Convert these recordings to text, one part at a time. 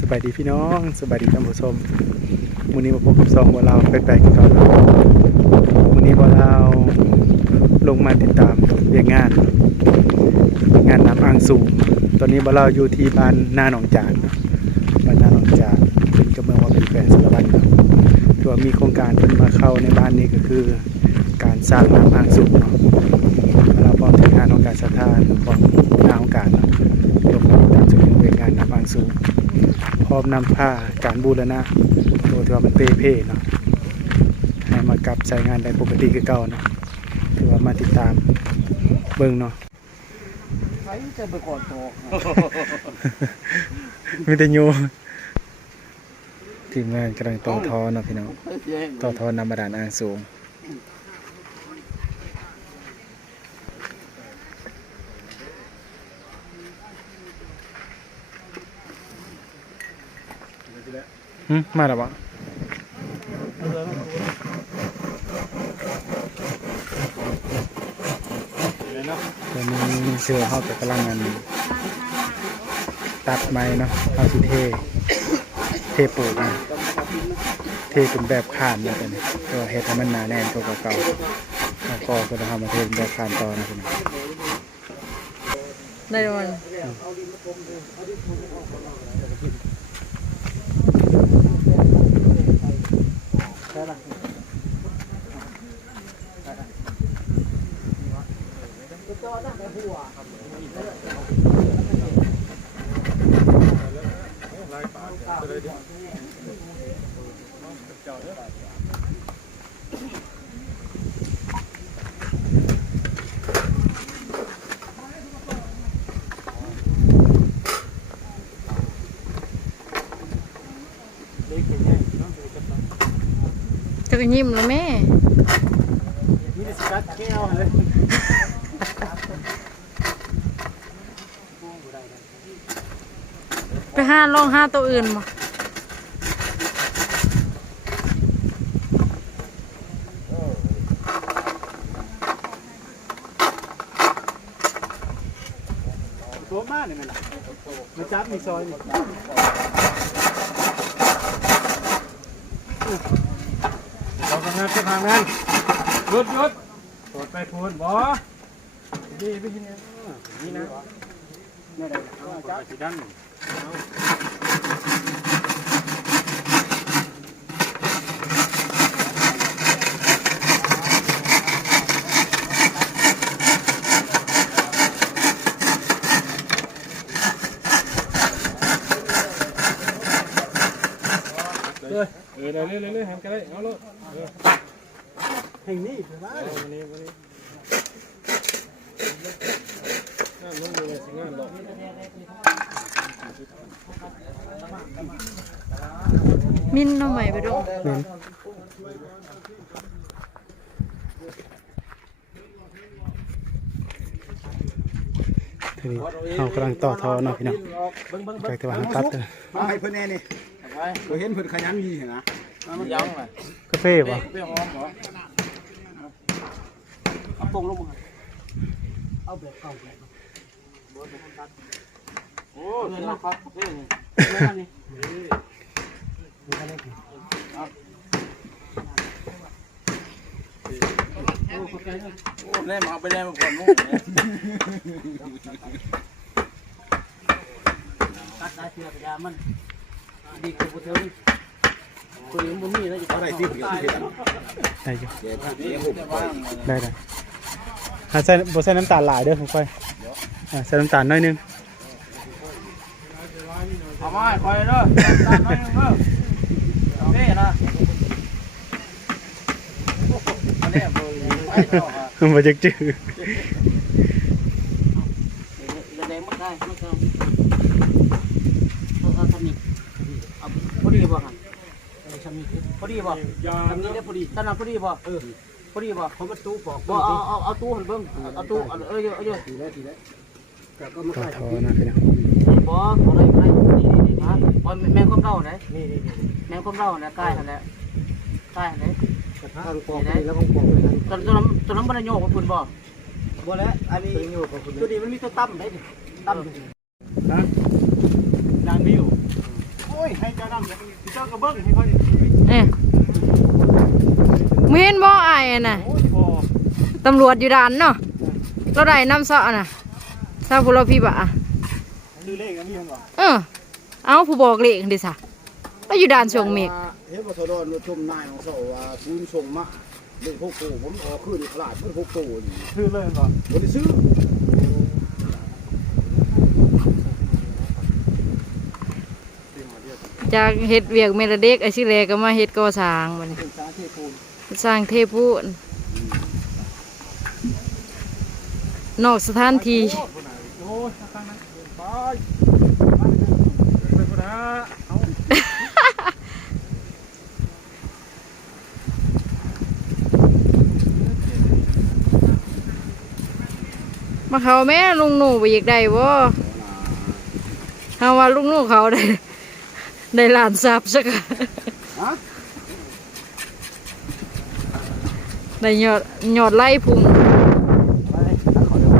สบายดีพี่น้องสบายดีท่านผู้ชมมื้อนี้มาพบกับซองบัวลาวแปลกๆกันก่อนมื้อนี้บัวลาวลงมาติดตามเรียกงานน้ำอ่างสูงตอนนี้บัวลาวอยู่ที่บ้านนาหนองจานบ้านนาหนองจานเป็นกำเมืองว่าเป็นแขวงสารวัตรครับถือว่ามีโครงการเพิ่นมาเข้าในบ้านนี้ก็คือการสร้างน้ำอ่างสูงเนาะเราพร้อมทีมงานของการสถานของหน้าของการเนาะลงมาติดตามจุดเรียกงานน้ำอ่างสูงพร้อมนำผ้าการบูรณะโดยที่ว่ามันเพ่เนาะให้มากลับใช้งานได้ปกติคือเก่าเนาะถือว่ามาติดตามเบิ่งเนาะใครจะไปก่อนโตมีแต่โยทีมงานกำลังต่อท่อเนาะพี่น้องต่อท่อนำบาดาลอ่างสูงมาแล้วบ่ตอนนี้เสือเขากำลังตัดไม้เนาะเอาสิเทปูนะเทเป็นแบบคานนะตอนนี้ตัวเฮ็ดให้มันหนาแน่นกว่าเก่าแล้วก็จะทำมาเทเป็นแบบคานต่อนะพี่น้องได้วันจะยิ้มแล้วแม่มีแต่สกัดแก้วเลยไปลองตัวอื่นมาตัวมากเลยมันมาจับมีซอยเราทำงานเพื่อทางนั้นหยุดตรวจไปพูนบ่ดีไปที่นี่นี่นะนี่ได้จับสีดันเลยหันกันเลยเอาเลยแห่งนี้เป็นว่าวันนี้น่าลุ้นเลยสิงานหรอกมินเอาใหม่ไปดูมินทีนี้เรากำลังต่อท่อเนาะพี่น้องจากที่ว่าตัดเลยมาให้เพื่อนแน่นี่เราเห็นเพื่อนขยันดีเหรอนะมันยังไงกาแฟป่ะเปรี้ยวหอมเหรอเอาปงลงมาเอาแบบเก่าแบบโอ้เงินนะครับเรื่องนี้นี่เล่นมาไปเล่นมาก่อนมุ้งตัดได้เชื่อไปยามันดีกว่าบุตรนี่คนนี้มันนี่นะจะอะไรที่ได้อยู่ได้ใส่บ่ใส่น้ำตาลหลายเด้อผมค่อยใส่น้ำตาลน้อยนึงเอามาคอยเด้อน้ำตาลน้อยนึงเด้อเด้นะอันนี้บ่จักจื้อแดงๆได้ไม่เกินเอาทำนี่เอาพอดีบ่ครับพอดีบ่ทำนี้ได้พอดีตั้งพอดีบ่พอดีบ่เขามาตู้ปอกบ่เอาตู้หันเบิ้งเอาตู้เยอะทีได้ก็มาใส่ท่อนะพี่น้องบ่อะไรนี่ฮะบ่แมงความเล่าไหนนี่แมงความเล่าเนี่ยใกล้หันแล้วใกล้หันเลยกระทะปอกแล้วก็ปอกตอนนั้นมันโยกของคุณบ่แล้วอันนี้ตัวนี้มันมีตัวตั้มได้ดิตั้มดังวิว เ ยให้เจ้าน้ำเจ้ากระเบื้องให้เขา ไม่เห็นบ่อายอะน่ะ โอ้ยพอ ตำรวจอยู่ด่านเนาะเราได้น้ำเสาะน่ะทราบพวกเราพี่บะ ดูเลขอันนี้ยังก่อน เอาผู้บอกเลขดิซะเราอยู่ด่านช่วงเมฆ เห็นว่าทอดอนชมนายของเขาว่าซื้อส่งมาเรื่องพวกโตผมออกขึ้นตลาดเพื่อพวกโตนี่ ชื่อเลยก่อน ผมได้ซื้อ จากเฮ็ดเวียกเมลเด็กไอ้สิแลก็มาเฮ็ดก่อสร้างบัดนี้ เป็นสาเทพูน สร้างเทพูนนอกสถานที่ โอ้ยข้างนั้นไปคนละเอา มาเขาแม่ลุงหนูไปอยากได้บ่เฮาว่าลุงหนูเขาได้ล้านทรัพย์สักอะ ฮะ ได้ยอดไล่พุง ไปหาเขาเดี๋ยว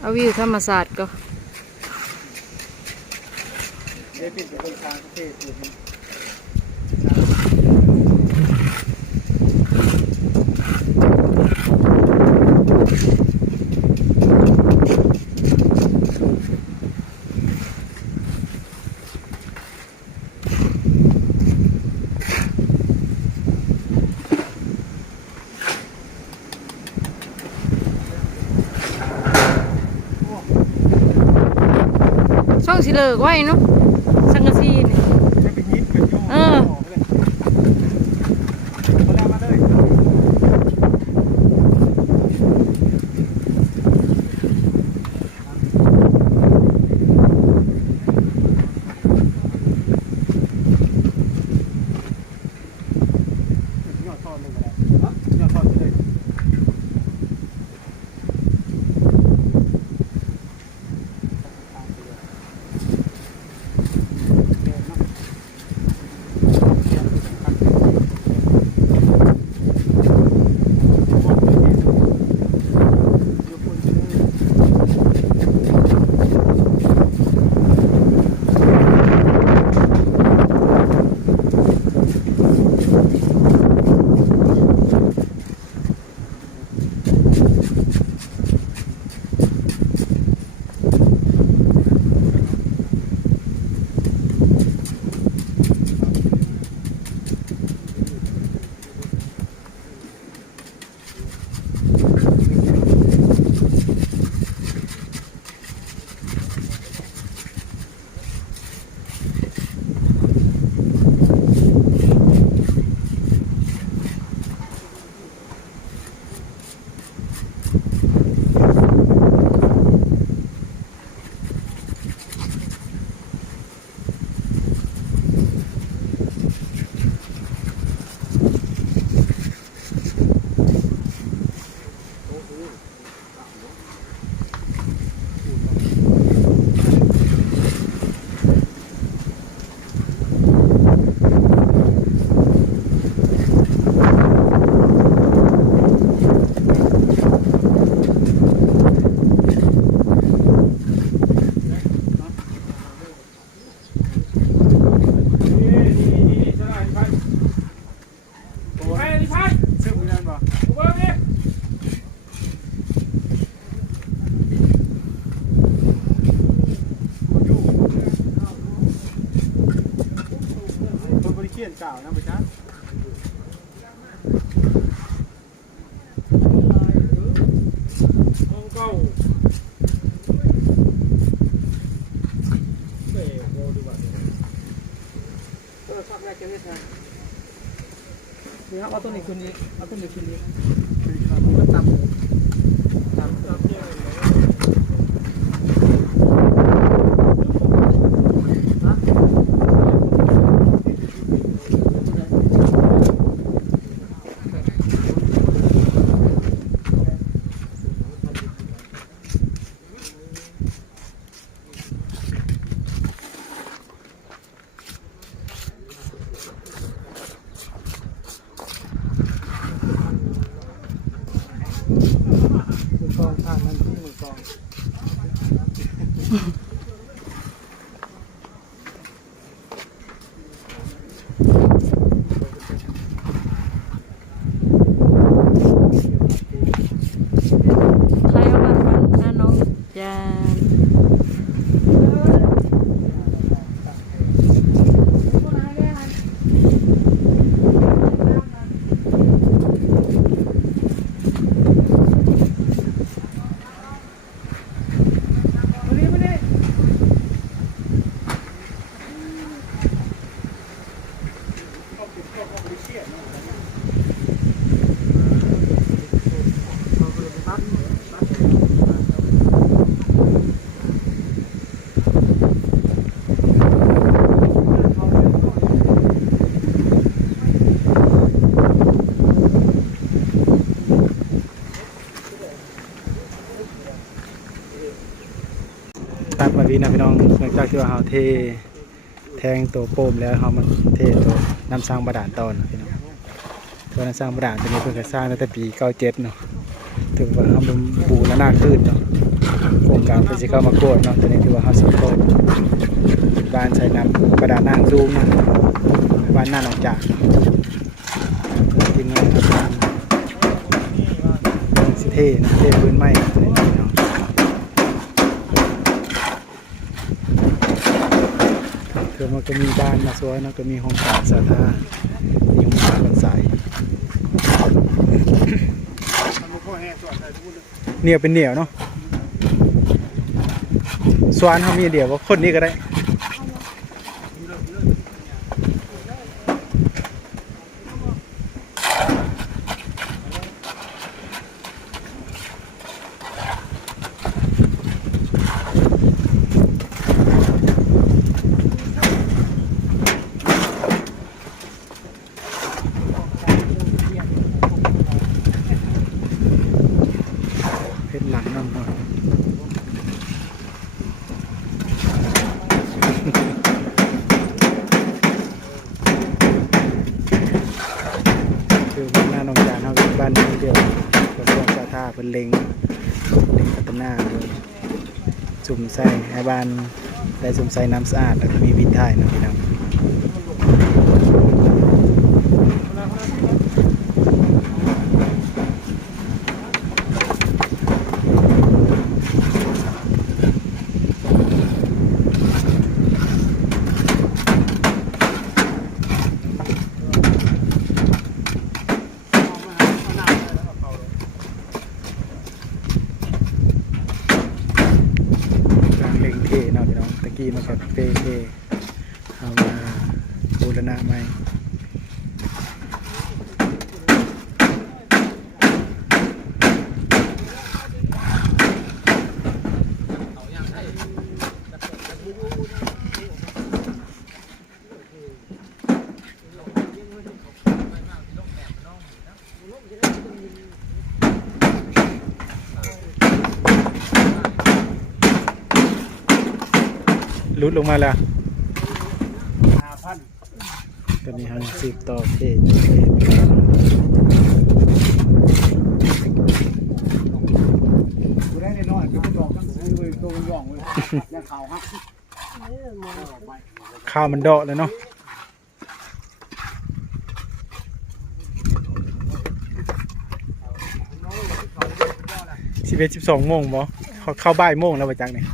เอาวิวธรรมศาสตร์ก็ เดี๋ยวปิดเป็นทางเทศอยู่นี่ ช่องสิเลิกไว้เนาะสังกะสีนี่ จะไปยิบกันอยู่ เออ มาแล้วมาเลย ยอดทอดเลยก็ได้ยอดทอดเลยซื้อมือนั่นป่ะคนบริเคียนเก่านะไปจ้าเอาตัวนี้คืนนี้เอาตัวนี้คืนนี้ก็ตำ ตัดมาพี่นะพี่น้องหลังจากที่ว่าเฮาเทแทงตัวโปมแล้วเฮามาเทตัวน้ำสร้างบาดาลต่อนะพี่น้องตัวน้ำสร้างบาดาลตัวนี้เพิ่งจะสร้างตั้งแต่ปี97เนาะถึงว่าเฮาเป็นปูและนาขึ้นเนาะโครงการเพิ่นสิเข้ามากวดเนาะตัวนี้ถือว่าเฮาสิเปิดบ้านใช้น้ำบาดาลนางซูมนะบ้านหน้าหนองจากทีมงานทางสิเทนะเทพื้นไม้ตัวนี้เนาะเถือมันก็มีบ้านมาสวยเนาะก็มีห้องการสาธารณะมีห้องการบรรสายเหนียวเป็นเหนียวเนาะสวานเขามีเดียวว่าคนนี้ก็ได้หลังน้ำหน่อยคือบ้านหน้าหนองจานเขาเป็นบ้านนี้เดียวกระทรวงสาธารณสุขเป็นเล็งพัฒนาเลยสุ่มใส่ให้บ้านได้สุ่มใส่น้ำสะอาดแล้วก็มีวิถีนะพี่น้องตะกี้มากับเปเทเอามาบูรณะใหม่ลุดลงมาแล้วตอนนี้เราสืบต่อเทศกูได้แน่นอนกูต้องบอกกันเลยตัวมันย่องเลยอย่าข่าวฮะ ข้าวมันเดาะเลยเนาะ11-12 โมงบ่เข้าบ่ายโมงแล้วไปจังเนี่ย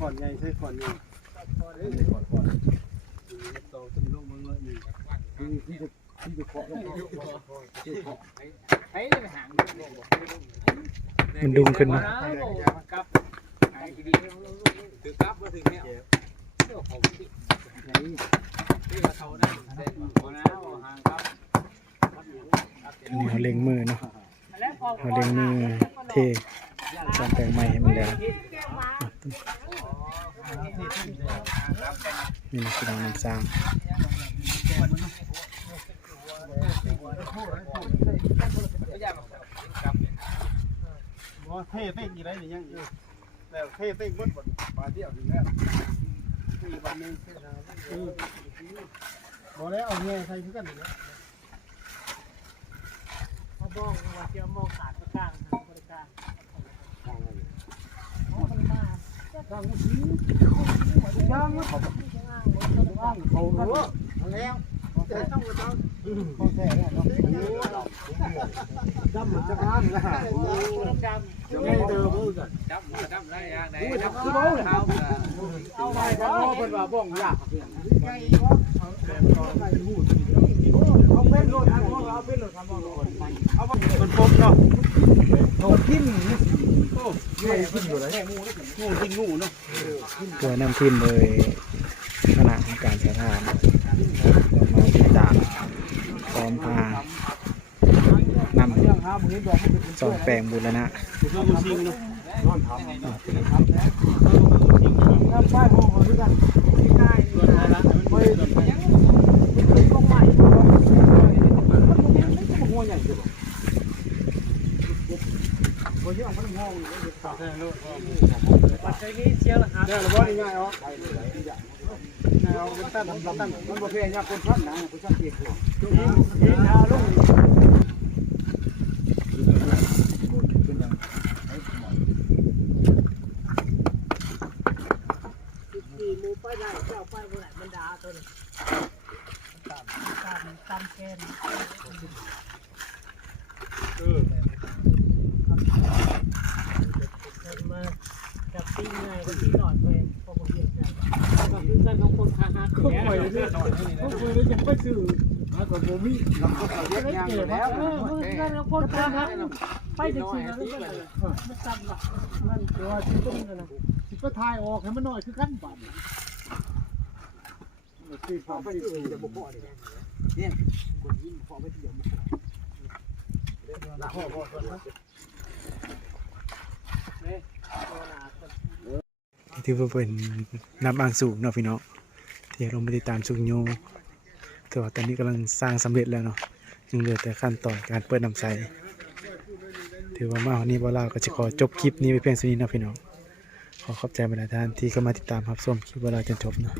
ก่อนใหญ่ใช่ก่อนใหญ่ต่อจนลงมือเลยที่จะเคาะลงมันดุงขึ้นมาอันนี้เขาเล็งมือเนาะเขาเล็งมือเทจานแปลงใหม่ให้มันแล้วนี่นะคือน้ำสร้างเท่เป้งกี่ไรเนี่ยยังแล้วเท่เป้งมดหมดมาเที่ยวถึงแล้วที่วันนึงบอกแล้วเอาเงี้ยใส่ทุกกันเลยเขาบอกว่าเจ้าโมขาดประการบริการย่างย่างเขาแล้ว ของแท้เนี่ยเนาะดำมันจะอ้างนะเดี๋ยวไม่เดิมมือกัน จำได้ยังไง จับคือเบาเลยเอาไปกันเนาะเพิ่นว่าบ้องยากเอาเป็นรถทางเอาเป็นรถทางเอามันปมเนาะเอาทิ่มโอ้ยทิ่มอยู่เลยงูทิ่มงูเนาะ ตัวนำทีมโดยคณะของการสถานเรามาติดตามพร้อมพานำสองแปลงบูรณะ นอนทำป้ายมองด้วยกันง่ายๆไม่ต้องใหม่มันหัวใหญ่ด้วยหัวเยอะมันห้องปัจจัยนี้เชียวละครับเนี่ยเราบอกง่ายๆอ๋อง่ายเอาเป็นตั้งมันประเภทยาคนพันนะคนช่างเกียร์ตัวนี้ลงมูไปได้เจ้าไปเมื่อไหร่มันด่าตัวนี้ตามแกนมาจับตีไงก็ตีหน่อยไปพอมาเรียนได้ก็คือการของคนทางหาเขาปล่อยเลยเขาคุยแล้วยังไม่ซื้อมากับโบมี่ทำก็เอาเยอะแยะแล้วการของคนทางหาไปจะซื้อแล้วก็เลยไม่จำหรอกมันตัวที่ต้นกันนะที่ก็ทายออกให้มันหน่อยคือขั้นบันที่พอไปซื้อจะบุกพ่อเนี่ยคนยิ่งพอไม่ที่จะบุกพ่อที่ว่าเป็นน้ำอ่างสูงเนาะพี่น้องที่เราไม่ได้ตามสุกโยแต่ว่าตอนนี้กำลังสร้างสำเร็จแล้วเนาะยังเหลือแต่ขั้นตอนการเปิดน้ำใสถือว่ามาวันนี้บ่าวลาวก็จะขอจบคลิปนี้ไปเพียงเท่านี้เนาะพี่น้องขอขอบใจบรรดาท่านที่เข้ามาติดตามรับชมคลิปบ่าวลาวจนจบเนาะ